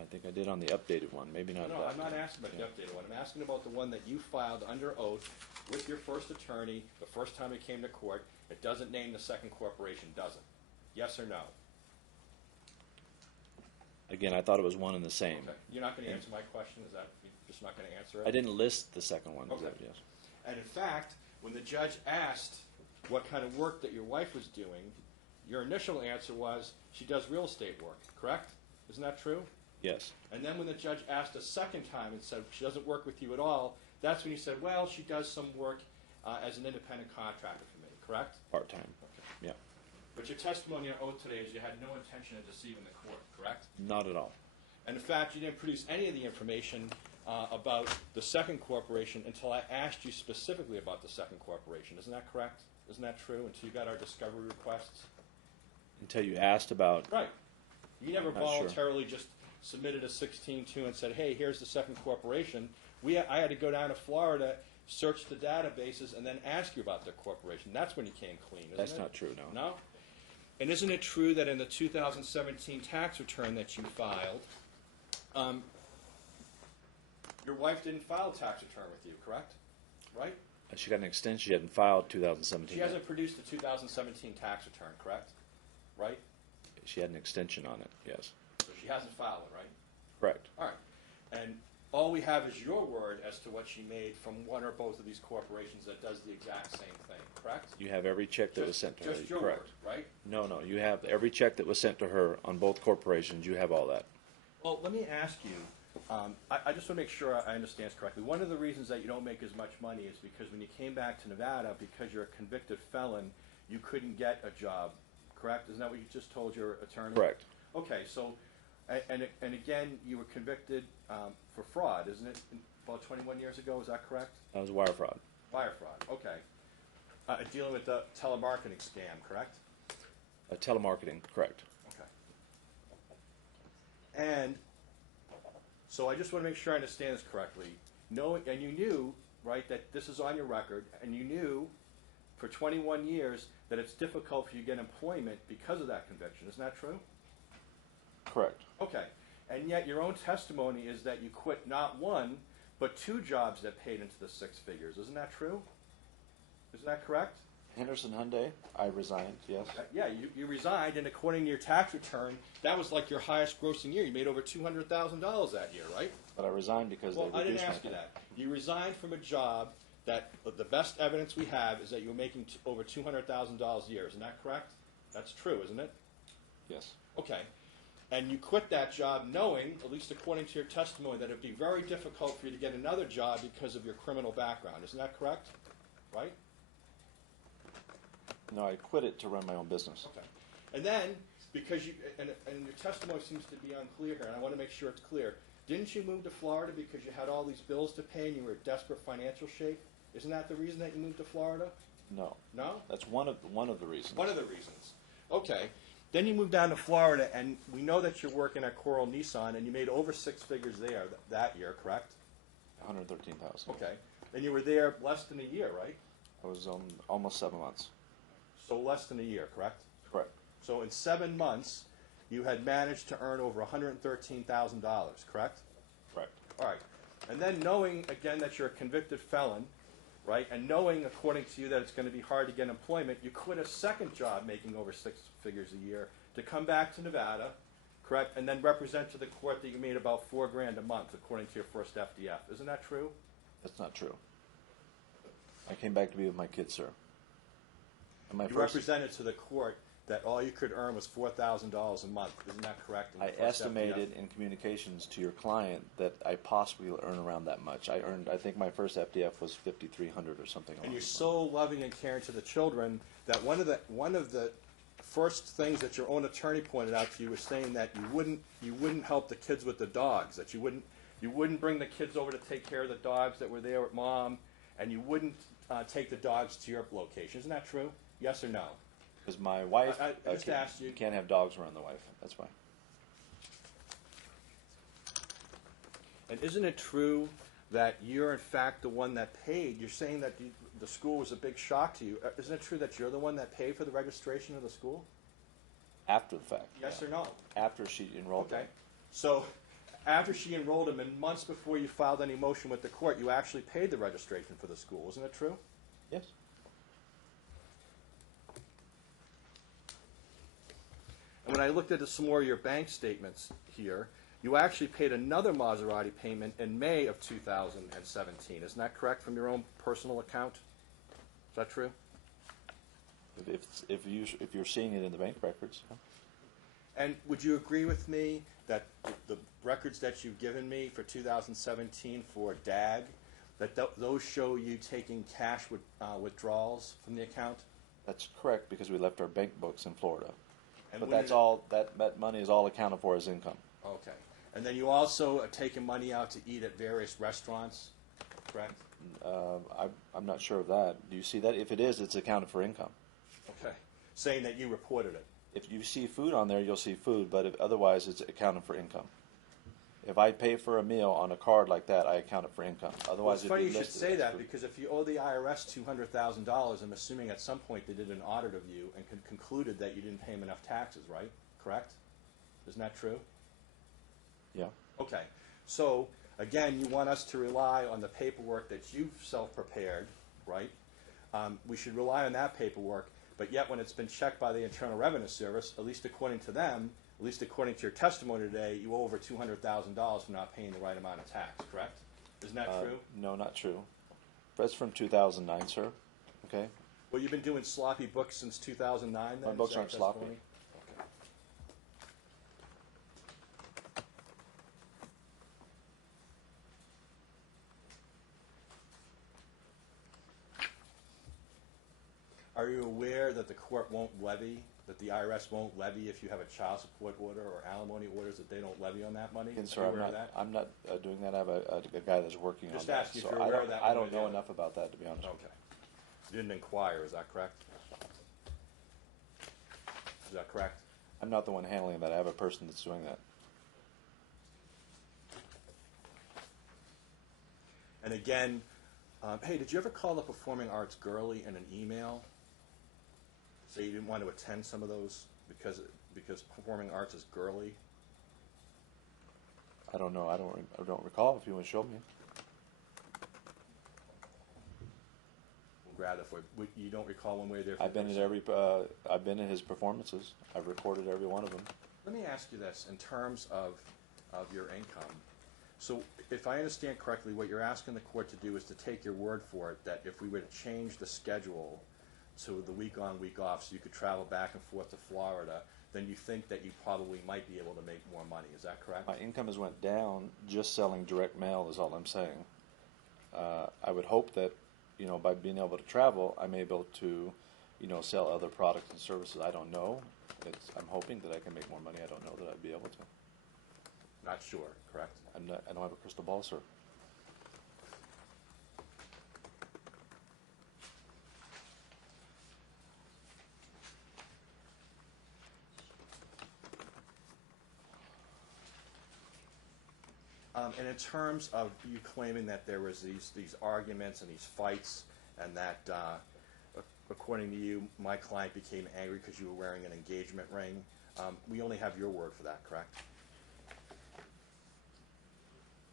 I think I did on the updated one. Maybe not. No, that I'm not one. asking about Yeah. the updated one. I'm asking about the one that you filed under oath with your first attorney the first time it came to court. It doesn't name the second corporation, does it? Yes or no? Again, I thought it was one and the same. Okay. You're not going to answer my question? Is that you're just not going to answer it? I didn't list the second one. Okay. Yes. And in fact, when the judge asked what kind of work that your wife was doing, your initial answer was she does real estate work, correct? Isn't that true? Yes. And then when the judge asked a second time and said she doesn't work with you at all, that's when you said, well, she does some work as an independent contractor for me, correct? Part time. Okay. Yeah. But your testimony on oath today is you had no intention of deceiving the court, correct? Not at all. And in fact, you didn't produce any of the information about the second corporation until I asked you specifically about the second corporation. Isn't that correct? Isn't that true? Until you got our discovery requests? Until you asked about. Right. You never Not sure. voluntarily just submitted a 16-2 and said, hey, here's the second corporation. I had to go down to Florida, search the databases, and then ask you about the corporation. That's when you came clean, isn't it? That's not true. No. No? And isn't it true that in the 2017 tax return that you filed, your wife didn't file a tax return with you, correct? Right? She got an extension. She hadn't filed 2017. She hasn't produced the 2017 tax return, correct? Right? She had an extension on it. Yes. So she hasn't filed it, right? Correct. All right. And all we have is your word as to what she made from one or both of these corporations that does the exact same thing, correct? You have every check that was sent to her. Just your Correct. word, right? No, no. You have every check that was sent to her on both corporations. You have all that. Well, let me ask you, I just want to make sure I understand this correctly. One of the reasons that you don't make as much money is because when you came back to Nevada, because you're a convicted felon, you couldn't get a job, correct? Isn't that what you just told your attorney? Correct. Okay, so, and again, you were convicted for fraud, isn't it? About 21 years ago, is that correct? That was wire fraud. Wire fraud, okay. Dealing with the telemarketing scam, correct? Telemarketing. Correct. Okay. And so I just want to make sure I understand this correctly. And you knew, right, that this is on your record, and you knew for 21 years that it's difficult for you to get employment because of that conviction. Isn't that true? Correct. Okay. And yet your own testimony is that you quit not one, but 2 jobs that paid into the 6 figures. Isn't that true? Isn't that correct? Henderson Hyundai, I resigned, yes. Yeah, you resigned, and according to your tax return, that was like your highest grossing year. You made over $200,000 that year, right? But I resigned because Well, they I didn't reduced my ask you pay. that. You resigned from a job that the best evidence we have is that you were making over $200,000 a year. Isn't that correct? That's true, isn't it? Yes. Okay. And you quit that job knowing, at least according to your testimony, that it would be very difficult for you to get another job because of your criminal background. Isn't that correct? Right? No, I quit it to run my own business. Okay. And then, because you, and your testimony seems to be unclear here, and I want to make sure it's clear, didn't you move to Florida because you had all these bills to pay and you were in desperate financial shape? Isn't that the reason that you moved to Florida? No. No? That's one of the reasons. One of the reasons. Okay. Then you moved down to Florida, and we know that you're working at Coral Nissan, and you made over 6 figures there that year, correct? 113,000. Okay. And you were there less than a year, right? I was almost 7 months. So less than a year, correct? Correct. So in 7 months, you had managed to earn over $113,000, correct? Correct. All right. And then knowing, again, that you're a convicted felon, right, and knowing, according to you, that it's going to be hard to get employment, you quit a second job making over 6 figures a year to come back to Nevada, correct, and then represent to the court that you made about $4,000 a month, according to your first FDF. Isn't that true? That's not true. I came back to be with my kids, sir. And my You first, represented to the court that all you could earn was $4,000 a month. Isn't that correct? in the I first estimated FDF? in communications to your client that I possibly will earn around that much. I think my first FDF was 5,300 or something. And along you're those so loving and caring to the children that one of the first things that your own attorney pointed out to you was saying that you wouldn't help the kids with the dogs, that you wouldn't bring the kids over to take care of the dogs that were there with mom, and you wouldn't take the dogs to your location. Isn't that true? Yes or no? Because my wife, I just asked you. You can't have dogs around the wife. That's why. And isn't it true that you're in fact the one that paid? You're saying that the school was a big shock to you. Isn't it true that you're the one that paid for the registration of the school? After the fact. Yes yeah. or no? After she enrolled Okay. them. So after she enrolled him and months before you filed any motion with the court, you actually paid the registration for the school. Isn't it true? Yes. And when I looked at some more of your bank statements here, you actually paid another Maserati payment in May of 2017. Isn't that correct, from your own personal account? Is that true? If you're seeing it in the bank records. Yeah. And would you agree with me that the records that you've given me for 2017 for DAG, that those show you taking cash withdrawals from the account? That's correct because we left our bank books in Florida. And But when that's did- all. That money is all accounted for as income. Okay. And then you also are taking money out to eat at various restaurants, correct? I'm not sure of that. Do you see that? If it is, it's accounted for income. Okay. Saying that you reported it. If you see food on there, you'll see food, but otherwise, it's accounted for income. If I pay for a meal on a card like that, I account it for income. Well, Otherwise, it's funny you it'd be should listed say as that food. because if you owe the IRS $200,000, I'm assuming at some point they did an audit of you and concluded that you didn't pay them enough taxes, right? Correct? Isn't that true? Yeah. Okay. So, again, you want us to rely on the paperwork that you've self-prepared, right? We should rely on that paperwork, but yet when it's been checked by the Internal Revenue Service, at least according to them, at least according to your testimony today, you owe over $200,000 for not paying the right amount of tax, correct? Isn't that true? No, not true. That's from 2009, sir. Okay. Well, you've been doing sloppy books since 2009 then? My Is books that aren't sloppy. testimony? Okay. Are you aware that the court won't levy, that the IRS won't levy if you have a child support order or alimony orders, that they don't levy on that money? And Are sir, you I'm aware not. of that? I'm not doing that. I have a guy that's working Just on that. asking if So you're I aware don't. of that I one don't or the know other. enough about that, to be honest. Okay. You didn't inquire, is that correct? Is that correct? I'm not the one handling that. I have a person that's doing that. And again, hey, did you ever call the performing arts girly in an email So you didn't want to attend some of those because performing arts is girly? I don't know. I don't recall. If you want to show me. Grad, you don't recall one way or the other. I've been at I've been at his performances. I've recorded every one of them. Let me ask you this, in terms of your income. So if I understand correctly, what you're asking the court to do is to take your word for it that if we were to change the schedule to the week on, week off, so you could travel back and forth to Florida, then you think that you probably might be able to make more money. Is that correct? My income has went down just selling direct mail is all I'm saying. I would hope that, by being able to travel, I may be able to, sell other products and services. I don't know. I'm hoping that I can make more money. I don't know that I'd be able to. Not sure, correct? I don't have a crystal ball, sir. And in terms of you claiming that there was these arguments and these fights, and that according to you, my client became angry because you were wearing an engagement ring, we only have your word for that, correct?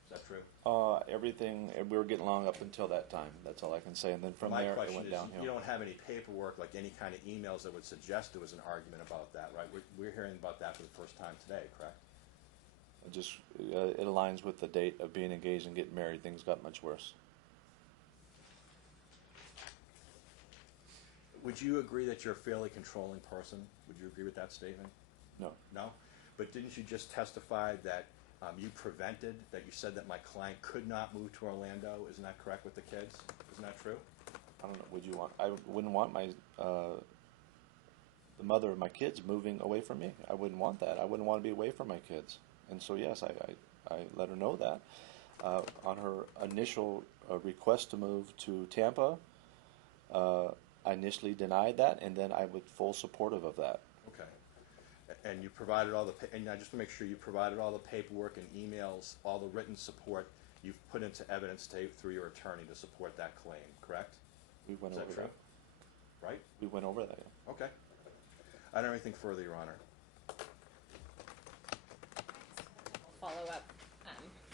Is that true? Everything, we were getting along up until that time. That's all I can say. And then from there, it went downhill. You don't have any paperwork, like any kind of emails that would suggest there was an argument about that, right? We're hearing about that for the first time today, correct? It aligns with the date of being engaged and getting married. Things got much worse. Would you agree that you're a fairly controlling person? Would you agree with that statement? No. No? But didn't you just testify that you prevented, that you said that my client could not move to Orlando? Isn't that correct with the kids? Isn't that true? I don't know. I wouldn't want the mother of my kids moving away from me. I wouldn't want that. I wouldn't want to be away from my kids. And so, yes, I let her know that. On her initial request to move to Tampa, I initially denied that, and then I was full supportive of that. Okay. And you provided and I just to make sure you provided all the paperwork and emails, all the written support you've put into evidence through your attorney to support that claim, correct? We went over that. Right? We went over that, yeah. Okay. I don't have anything further, Your Honor. Follow up.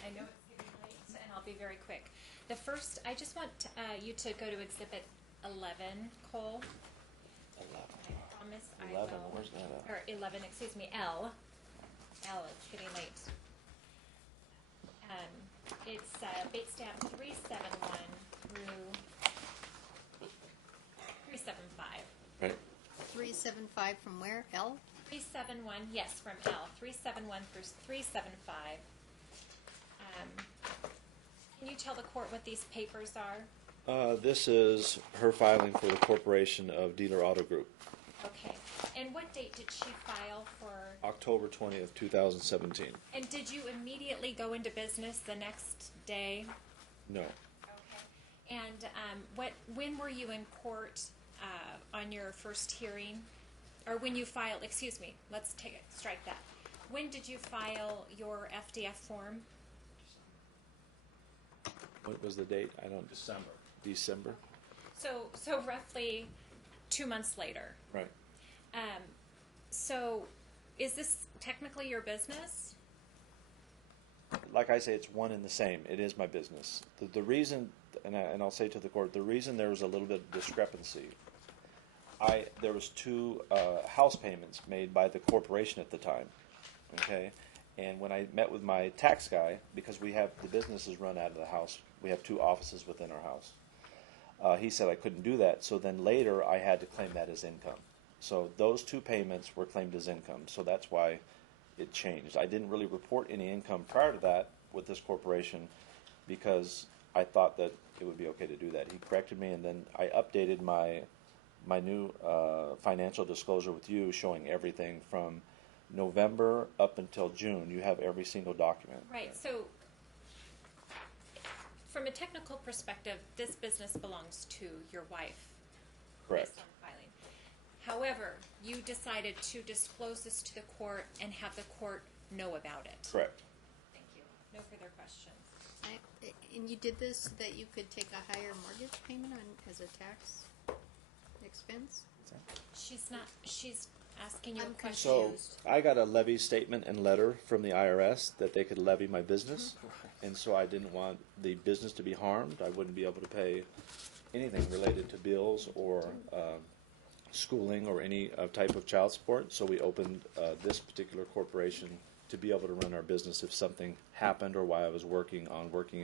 I know it's getting late, and I'll be very quick. The first, I just want you to go to Exhibit 11, Cole. 11. I promise 11, I will. where's that at? Or 11, excuse me, L. L, it's getting late. It's bait stamp 371 through 375. Right. 375 from where? L? 371, yes, from L. 371 through 375. Can you tell the court what these papers are? This is her filing for the Corporation of Dealer Auto Group. Okay. And what date did she file for? October 20th, 2017. And did you immediately go into business the next day? No. Okay. And when were you in court on your first hearing? Or when you filed, excuse me, let's strike that. When did you file your FDF form? What was the date? I don't. December. So roughly 2 months later. Right. So is this technically your business? Like I say, it's one and the same. It is my business. The reason, and I'll say to the court, the reason there was a little bit of discrepancy, there was two house payments made by the corporation at the time, okay? And when I met with my tax guy, because the business is run out of the house, we have two offices within our house. He said I couldn't do that, so then later I had to claim that as income. So those two payments were claimed as income, so that's why it changed. I didn't really report any income prior to that with this corporation because I thought that it would be okay to do that. He corrected me, and then I updated my new financial disclosure with you, showing everything from November up until June. You have every single document. Right. So from a technical perspective, this business belongs to your wife. Correct. Based on filing. However, you decided to disclose this to the court and have the court know about it. Correct. Thank you. No further questions. And you did this so that you could take a higher mortgage payment as a tax expense? She's asking you a I'm question. So Confused. I got a levy statement and letter from the IRS that they could levy my business, and so I didn't want the business to be harmed. I wouldn't be able to pay anything related to bills or schooling or any type of child support. So we opened this particular corporation to be able to run our business if something happened or while I was working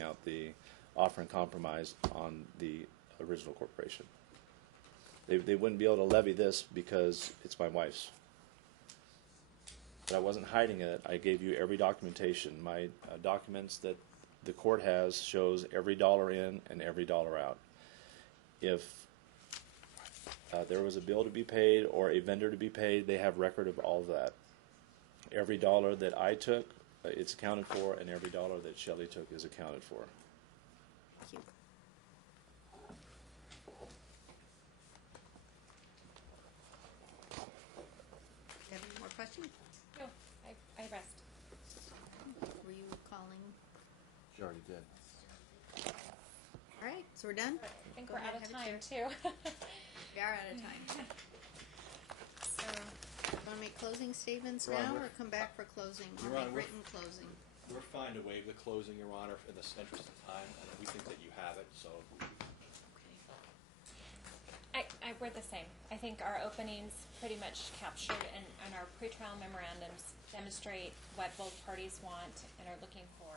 out the offer and compromise on the original corporation. They wouldn't be able to levy this because it's my wife's. But I wasn't hiding it. I gave you every documentation. My documents that the court has shows every dollar in and every dollar out. If there was a bill to be paid or a vendor to be paid, they have record of all of that. Every dollar that I took, it's accounted for, and every dollar that Shelly took is accounted for. Thank you. You have any more questions? No, I rest. Were you calling? She already did. All right, so we're done? I think Go we're ahead, out of have a time too. We are out of time. So, Want to make closing statements Your now Honor, or come back for closing? Or Your Honor, make we're- written closing? We're fine to waive the closing, Your Honor, in the interest of time, and we think that you have it, so we're the same. I think our openings pretty much captured and our pretrial memorandums demonstrate what both parties want and are looking for.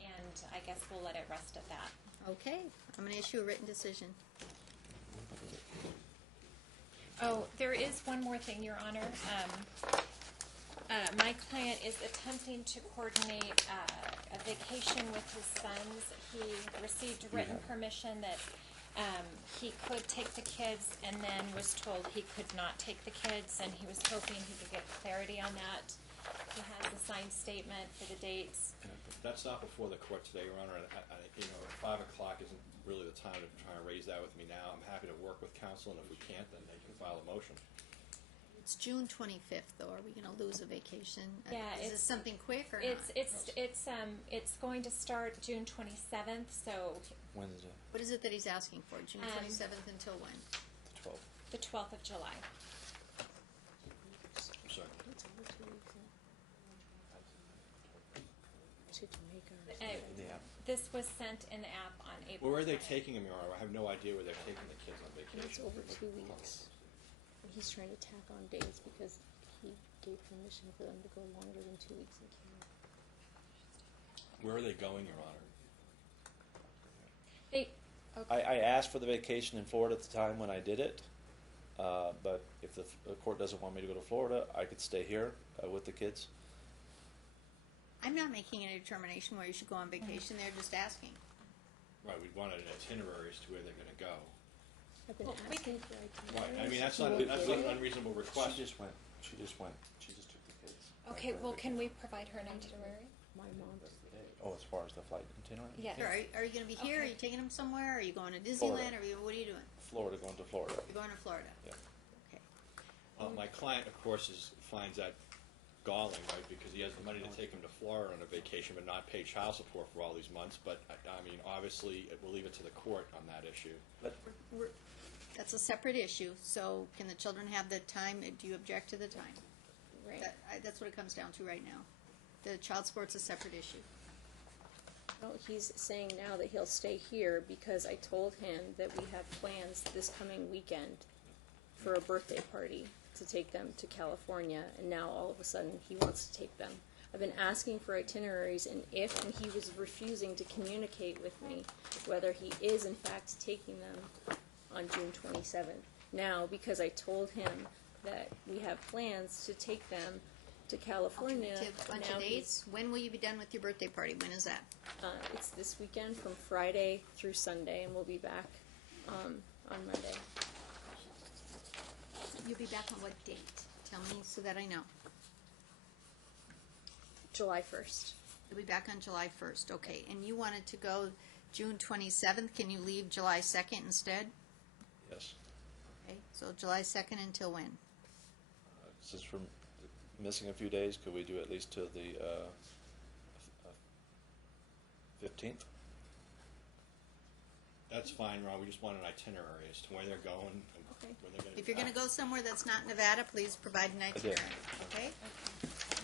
And I guess we'll let it rest at that. Okay, I'm going to issue a written decision. Oh, there is one more thing, Your Honor. My client is attempting to coordinate a vacation with his sons. He received written permission that he could take the kids, and then was told he could not take the kids, and he was hoping he could get clarity on that. He has a signed statement for the dates. that's not before the court today, Your Honor. You know, 5 o'clock isn't really the time to try and raise that with me now. I'm happy to work with counsel, and if we can't, then they can file a motion. It's June 25th, though. Are we going to lose a vacation? Yeah, Is this something quick or It's going to start June 27th, so Wednesday, not? What is it that he's asking for? June 27th until when? the 12th. the 12th of July. I'm sorry. Yeah. This was sent in the app on April. Where are they 20th. taking them, Your Honor? I have no idea where they're taking the kids on It's vacation. over 2 weeks. He's trying to tack on days because he gave permission for them to go longer than 2 weeks in Canada. Where are they going, Your Honor? They, I asked for the vacation in Florida at the time when I did it, but if the court doesn't want me to go to Florida, I could stay here with the kids. I'm not making any determination where you should go on vacation. They're just asking. Right, we wanted an itinerary as to where they're going to go. I've been Well, we asking for Right, I mean, that's He not won't that's get not it. an unreasonable request. She just went. She just took the kids. okay, well, can we provide her an itinerary? My mom. Oh, as far as the flight itinerary? Yes. Sure. Are you going to be here? Are Okay. you taking them somewhere? Are you going to Disneyland? Florida. What are you doing? Florida, going to Florida. You're going to Florida. Yeah. Okay. My client, of course, finds that galling, right, because he has the money to take him to Florida on a vacation but not pay child support for all these months. But, I mean, obviously, we'll leave it to the court on that issue. That's a separate issue. So can the children have the time? Do you object to the time? Right. That's what it comes down to right now. The child support's a separate issue. No, he's saying now that he'll stay here because I told him that we have plans this coming weekend for a birthday party to take them to California, and now all of a sudden he wants to take them. I've been asking for itineraries, and he was refusing to communicate with me whether he is in fact taking them on June 27th. Now, because I told him that we have plans to take them to California, Alternative bunch now of he's- dates. When will you be done with your birthday party? When is that? It's this weekend from Friday through Sunday, and we'll be back on Monday. You'll be back on what date? Tell me so that I know. July 1st. You'll be back on July 1st. Okay. And you wanted to go June 27th. Can you leave July 2nd instead? Yes. Okay. So July 2nd until when? Since we're missing a few days, could we do at least to the 15th? That's fine, Ron, we just want an itinerary as to where they're going and Okay. when they're gonna be If you're gonna back. go somewhere that's not Nevada, please provide an did. itinerary, okay?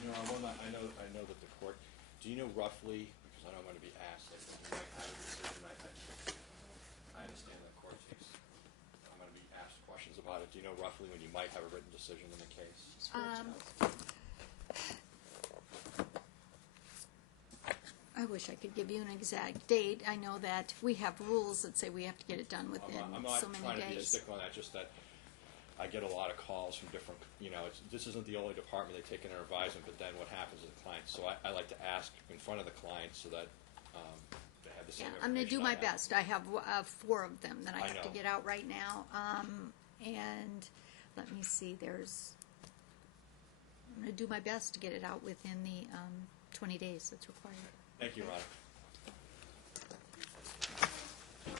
You know, I know that the court, do you know roughly, because I know I'm gonna be asked, that you might have a decision, I understand the court takes, I'm gonna be asked questions about it, do you know roughly when you might have a written decision in the case? I wish I could give you an exact date. I know that we have rules that say we have to get it done within I'm not so many trying to be a days. stickler on that, just that I get a lot of calls from different, this isn't the only department they take in their advisement, but then what happens with the clients? So I like to ask in front of the client so that they have the same Yeah, I'm gonna do information my I have. best. I have 4 of them that I I have to know. get out right now. And let me see, I'm gonna do my best to get it out within the 20 days that's required. Thank you, Ron.